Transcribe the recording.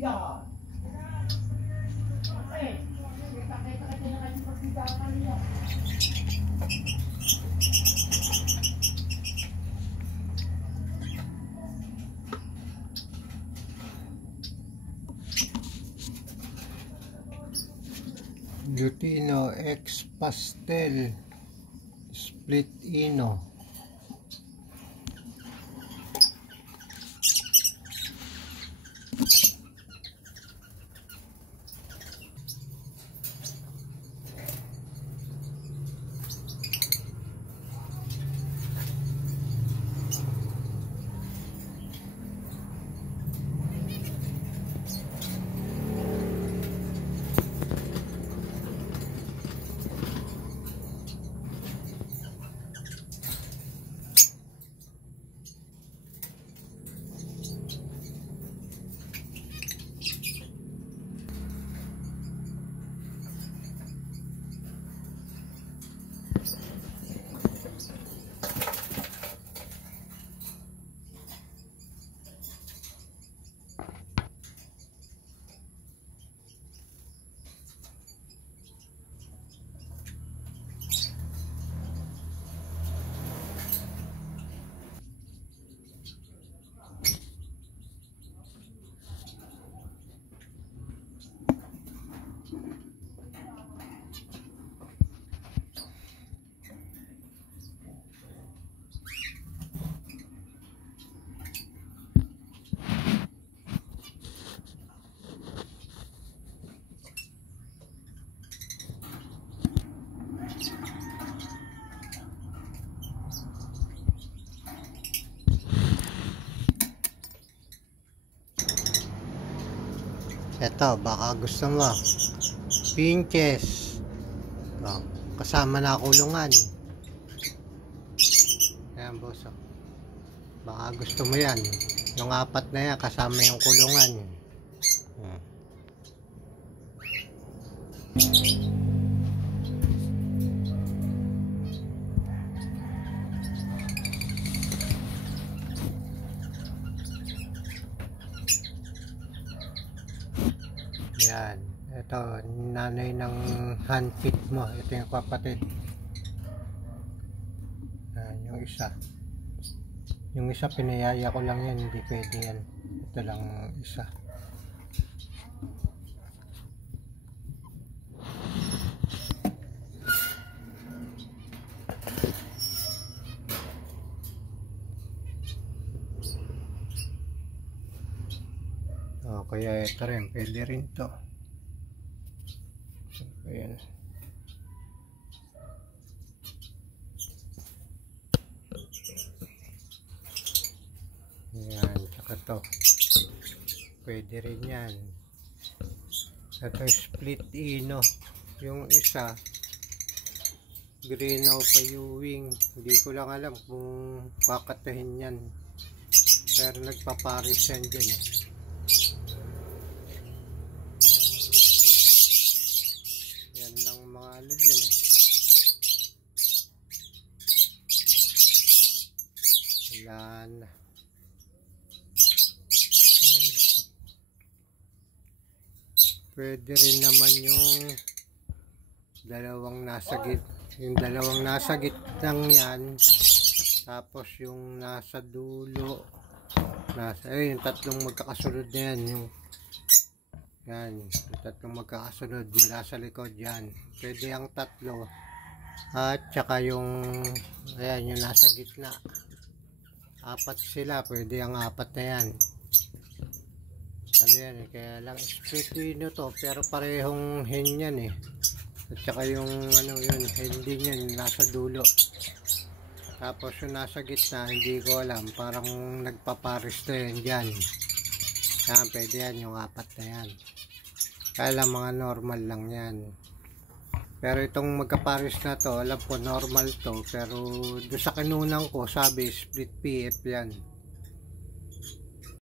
pagbibigyan. Okay. Kita-kita na kayo pagbibigyan kanina. Lutino X Pastel Split Ino. Eto, baka gusto mo pinches. Oh, kasama na kulungan. Ayan, boss. Baka gusto mo yan. Yung 4 na yan, kasama yung kulungan. Yan, ito nanay ng handpick mo. Ito yung kapatid. Yan, yung isa pinayaya ko lang yan, hindi pwede yan. Ito lang isa. O, kaya ito rin, pwede rin to. Ayan. Ayan, tsaka to. Pwede rin yan. Ito split ino. Yung isa, green o payuwing. Hindi ko lang alam kung kakatahin yan. Pero nagpaparis yan dyan eh. Yan lang mga ano dyan eh. Wala na. Pwede rin naman yung dalawang nasa gitnang yan, tapos yung nasa dulo, yung tatlong magkakasunod na yan, yung tatlong magkakasunod mula sa likod yan. Pwede ang tatlo, at saka yung ayan, yung nasa gitna, 4 sila, pwede ang 4 na yan. Ano yan eh, kaya lang split ino to, pero parehong hen yan eh. At saka yung ano yun, hen din yan, nasa dulo. Tapos yung nasa gitna, hindi ko alam, parang nagpaparis na yan dyan. Kaya pwede yan, yung 4 na yan. Kaya lang mga normal lang yan. Pero itong magkaparis na to, alam ko normal to, pero doon sa kinunan ko, sabi split PF yan.